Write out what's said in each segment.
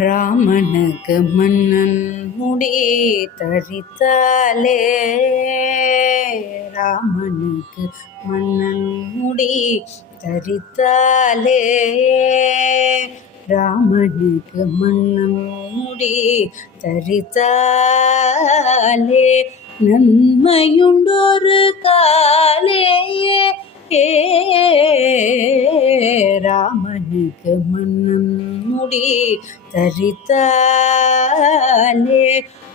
ராமனுக்கு மன்னன் முடி தரித்தாலே, ராமனுக்கு மன்னன் முடி தரித்தாலே, ராமனுக்கு மன்னன் முடி தரித்தாலே, நன்மையுண்டொரு காலே, ராமனுக்கு மன்னன் முடி தரித்தாலே,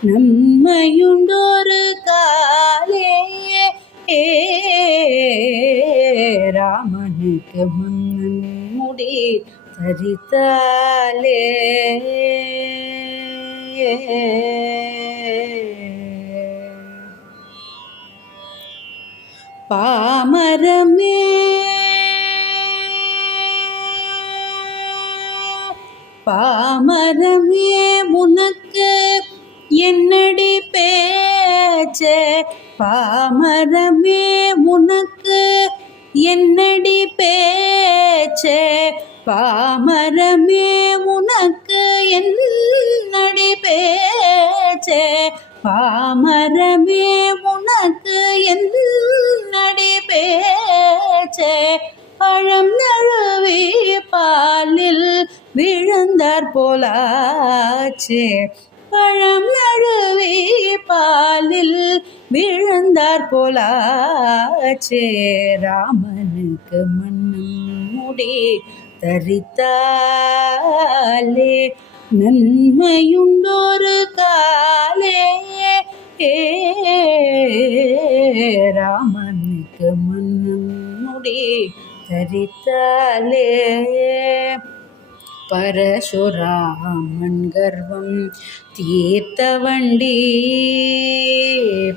நன்மையுண்டொரு காலே, ராமனுக்கு மன்னன் முடி தரித்தாலே. பாமரமே பாமரமே உனக்கு என்னடி பேச்சே, பாமரமே உனக்கு என்னடி பேச்சே, பாமரமே உனக்கு என்னடி பேச்சே, பாமரமே உனக்கு என்னடி பேச்சே, பழம் நழுவி பாலில் விழுந்தார் போலாச்சே, பழம் நழுவி பாலில் விழுந்தார் போலாச்சே, ராமனுக்கு மன்னன் முடி தரித்தாலே, நன்மையுண்டொரு காலே, ராமனுக்கு மன்னன் முடி தரித்தாலே. பரசுராமன் கர்வம் தீர்த்தவண்டி,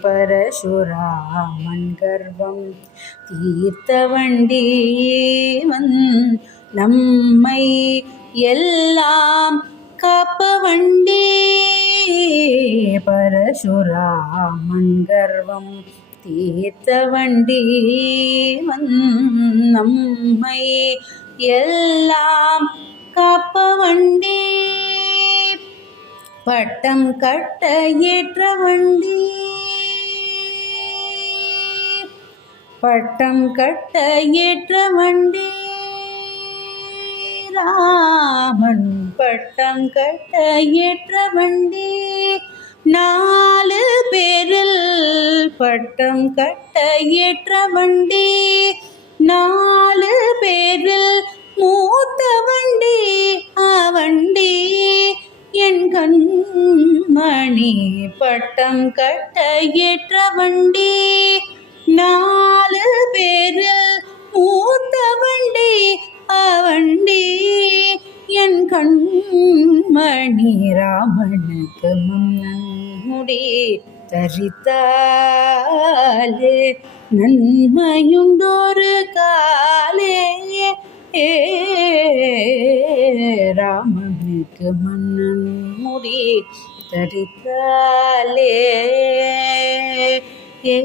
பரசுராமன் கர்வம் தீர்த்தவண்டி, நம்மை எல்லாம் காப்பவண்டி, பரசுராமன் கர்வம் தீர்த்தவண்டி, நம்மை எல்லாம் காப்பவண்டி, பட்டம் கட்ட ஏற்ற வண்டி, பட்டம் கட்ட ஏற்ற வண்டி, ராமன் பட்டம் கட்ட ஏற்ற வண்டி, 4 பேரில் பட்டம் கட்ட ஏற்ற வண்டி, 4 பேரில் மூத்த வண்டி, வண்டி என் கண்மணி பட்டம் கட்ட ஏற்ற வண்டி, 4 பேரில் மூத்த வண்டி, வண்டி என் கண்மணி, ராமனுக்கு மன்னன் முடி தரித்தாலே, நன்மையுண்டொரு காலே, ராமனுக்கு மன்னன் முடி தரித்தாலே. ஏ